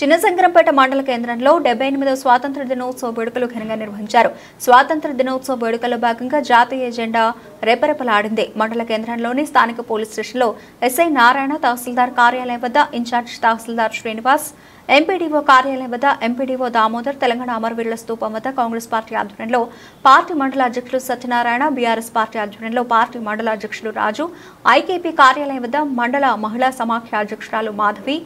చిన్నశంకరంపేట మండల కేంద్రంలో 78వ స్వాతంత్ర దినోత్సవ వేడుకలు ఘనంగా నిర్వహించారు. స్వాతంత్ర దినోత్సవ వేడుకల్లో భాగంగా జాతీయ జెండా రెపరెపలాడింది. మండల కేంద్రంలోని స్థానిక పోలీస్ స్టేషన్లో ఎస్ఐ నారాయణ, తహసీల్దార్ కార్యాలయం వద్ద ఇన్ఛార్జ్ తహసీల్దార్ శ్రీనివాస్, ఎంపీడీఓ కార్యాలయం వద్ద ఎంపీడీఓ దామోదర్, తెలంగాణ అమరవీరుల స్తూపం వద్ద కాంగ్రెస్ పార్టీ ఆధ్వర్యంలో పార్టీ మండల అధ్యక్షులు సత్యనారాయణ, బీఆర్ఎస్ పార్టీ ఆధ్వర్యంలో పార్టీ మండల అధ్యక్షులు రాజు, ఐకేపీ కార్యాలయం వద్ద మండల మహిళా సమాఖ్య అధ్యక్షురాలు మాధవి,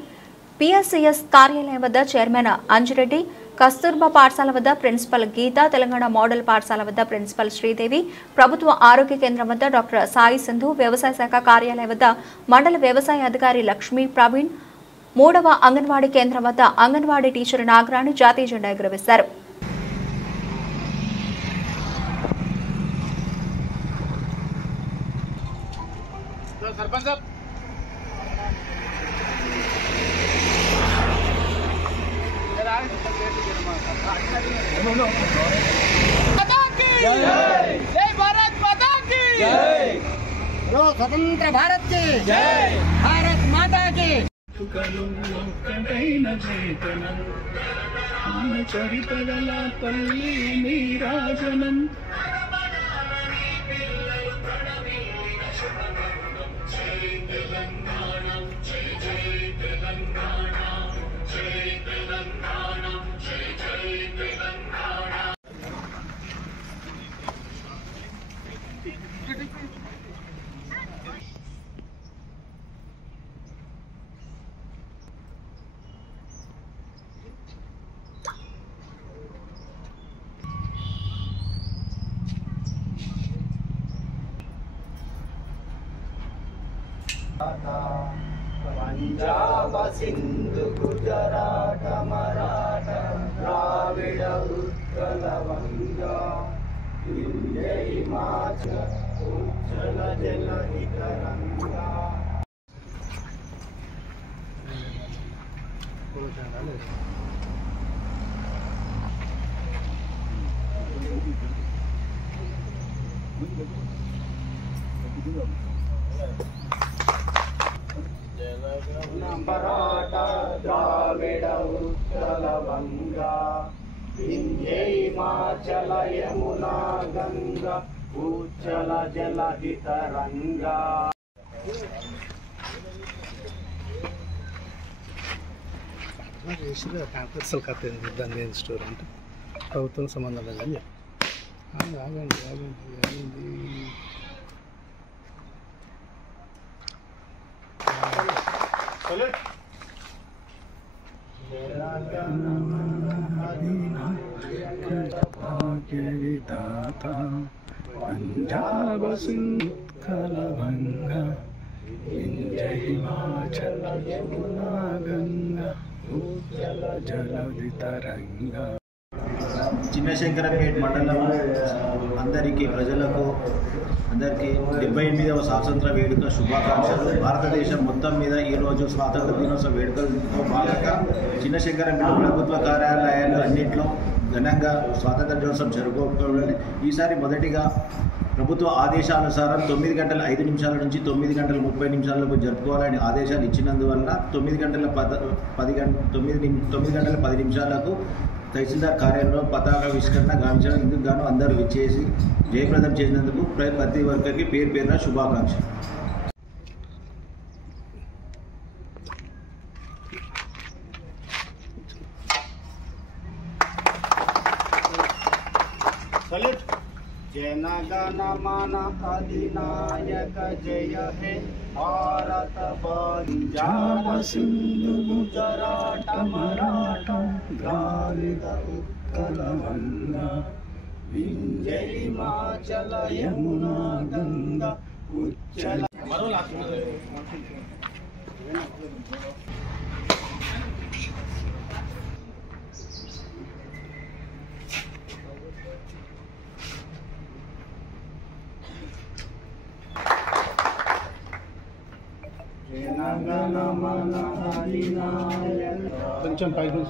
పిఎస్సిఎస్ కార్యాలయం వద్ద చైర్మన్ అంజిరెడ్డి, కస్తూర్బా పాఠశాల వద్ద ప్రిన్సిపల్ గీత, తెలంగాణ మోడల్ పాఠశాల వద్ద ప్రిన్సిపల్ శ్రీదేవి, ప్రభుత్వ ఆరోగ్య కేంద్రం వద్ద డాక్టర్ సాయి సింధు, వ్యవసాయ శాఖ కార్యాలయం వద్ద మండల వ్యవసాయ అధికారి లక్ష్మీ ప్రవీణ్, 3వ అంగన్వాడీ కేంద్రం వద్ద అంగన్వాడీ టీచర్ నాగరాణి జాతీయ జెండా ఎగురవేశారు. स्वतंत्र भारत की जय, भारत माता की पंजाब सिंधु गुजरात मराठा द्राविड़ उत्कल वंगा विंध्य हिमाचल उज्जल जलधि तरंगा। मराठा द्राविड़ उत्कल वंगा विंध्य हिमाचल यमुना गंगा उज्जल जलधि तरंगा। స్టోర్ అంటే ప్రభుత్వం సంబంధం లేదని ఆగండి పంజాబ్ సింధుల వంగా వింధ్య హిమాచల యమునా గంగా ఉజ్జల జలధి తరంగా. చిన్నశంకరంపేట మండలం అందరికీ ప్రజలకు అందరికీ 78వ స్వాతంత్ర వేడుక శుభాకాంక్షలు. భారతదేశం మొత్తం మీద ఈరోజు స్వాతంత్ర దినోత్సవ వేడుకలతో భాగంగా చిన్నశంకరంపేట ప్రభుత్వ కార్యాలయాలు అన్నింటిలో ఘనంగా స్వాతంత్ర దినోత్సవం జరుపుకోవాలి. ఈసారి మొదటిగా ప్రభుత్వ ఆదేశానుసారం 9 గంటల 5 నిమిషాల నుంచి 9 గంటల 30 నిమిషాలకు జరుపుకోవాలని ఆదేశాలు ఇచ్చినందువల్ల 9 గంటల 10 నిమిషాలకు తహసీల్దార్ కార్యాలయంలో పతాకావిష్కరణ గావించడం. ఇందుకు గాను అందరూ విచ్చేసి జయప్రదం చేసినందుకు ప్రతి ఒక్కరికి పేరు పేరున శుభాకాంక్షలు. जन गण मन अधिनायक जय हे भारत पंजाब सिंधु गुजरात मराठा द्राविड़ उत्कल वंगा विंध्य हिमाचल यमुना गंगा उज्जल। కొంచెం పైకి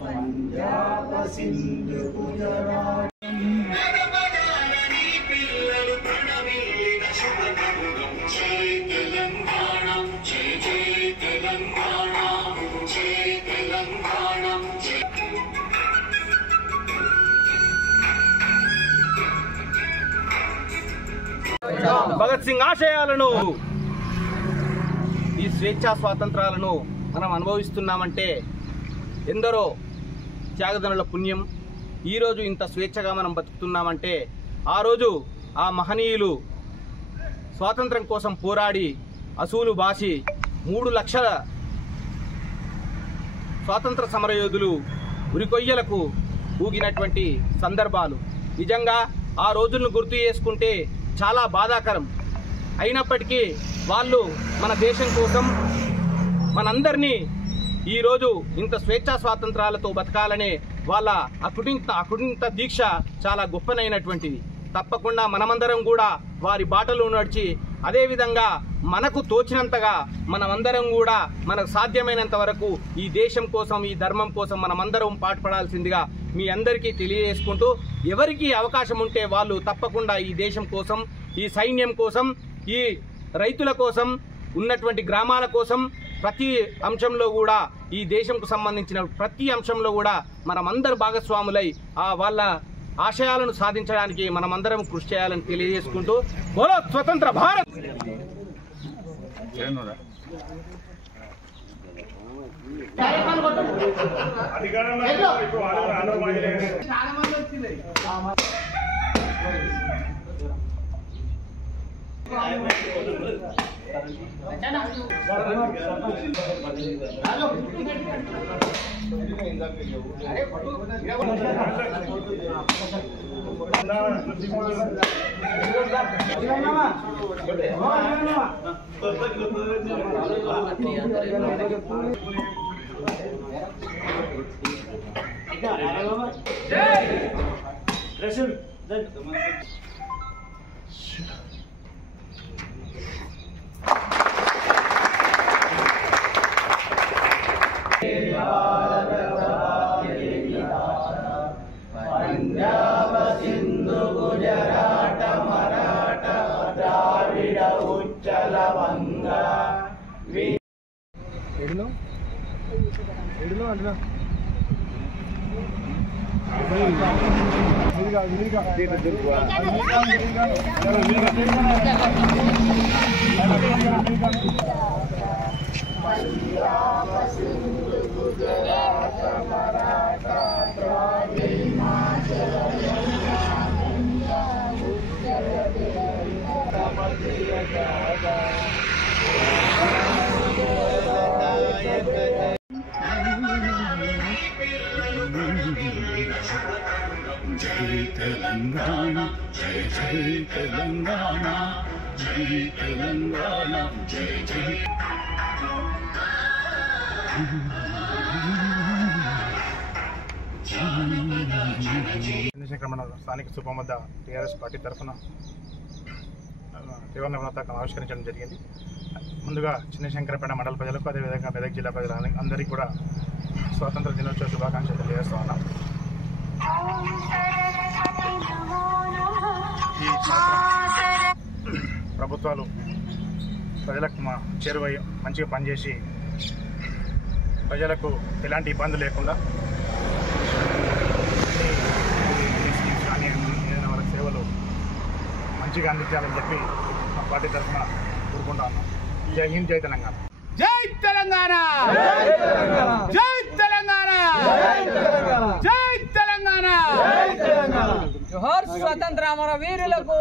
పంజాబ్ సింధు గుజరాత్ తెలంగాణ భగత్ సింగ్ ఆశయాలను, ఈ స్వేచ్ఛా స్వాతంత్రాలను మనం అనుభవిస్తున్నామంటే ఎందరో త్యాగదనుల పుణ్యం. ఈరోజు ఇంత స్వేచ్ఛగా మనం బతుకుతున్నామంటే ఆ రోజు ఆ మహనీయులు స్వాతంత్రం కోసం పోరాడి అసూలు బాసి 3 లక్షల స్వాతంత్ర సమరయోధులు ఉరికొయ్యలకు ఊగినటువంటి సందర్భాలు. నిజంగా ఆ రోజులను గుర్తు చేసుకుంటే చాలా బాధాకరం. అయినప్పటికీ వాళ్ళు మన దేశం కోసం మనందరినీ ఈరోజు ఇంత స్వేచ్ఛా స్వాతంత్రాలతో బతకాలనే వాళ్ళ అకుంఠిత దీక్ష చాలా గొప్పనైనటువంటిది. తప్పకుండా మనమందరం కూడా వారి బాటలో నడిచి అదేవిధంగా మనకు తోచినంతగా మనమందరం కూడా మనకు సాధ్యమైనంత వరకు ఈ దేశం కోసం, ఈ ధర్మం కోసం మనమందరం పాటుపడాల్సిందిగా మీ అందరికీ తెలియజేసుకుంటూ, ఎవరికి అవకాశం ఉంటే వాళ్ళు తప్పకుండా ఈ దేశం కోసం, ఈ సైన్యం కోసం, ఈ రైతుల కోసం, ఉన్నటువంటి గ్రామాల కోసం ప్రతి అంశంలో కూడా, ఈ దేశంకు సంబంధించిన ప్రతి అంశంలో కూడా మనమందరూ భాగస్వాములై వాళ్ళ ఆశయాలను సాధించడానికి మనమందరం కృషి చేయాలని తెలియజేసుకుంటూ, బోలో స్వతంత్ర భారత్. పంజాబ సింధు గుజరాట మరాఠ ద్రావిడ ఉచ్చల వంగ పంజాబ సింధు గుజరాట మరాఠ ద్రావిడ జై తెలంగాణ, జై జై తెలంగాణ, జై తెలంగాణ, జై జై. చంద్రశేఖర్ మన స్థానిక శుభం వద్ద టీఆర్ఎస్ పార్టీ తరఫున త్రివర్ణ పతాకం ఆవిష్కరించడం జరిగింది. ముందుగా చిన్నశంకరపేట మండల ప్రజలకు, అదేవిధంగా మెదక్ జిల్లా ప్రజలందరికీ కూడా స్వాతంత్ర దినోత్సవ శుభాకాంక్షలు తెలియజేస్తా ఉన్నాం. ఈ ప్రభుత్వాలు ప్రజలకు చేరువై మంచిగా పనిచేసి ప్రజలకు ఎలాంటి ఇబ్బంది లేకుండా కానీ ఏదైనా వాళ్ళ సేవలు మంచిగా అందించాలని చెప్పి మా పార్టీ తరఫున కోరుకుంటా ఉన్నాం. జై హింద్, జై తెలంగాణ. జై తెలంగాణ, జై తెలంగాణ, జై తెలంగాణ. జోహార్ స్వతంత్ర అమర వీరులకు.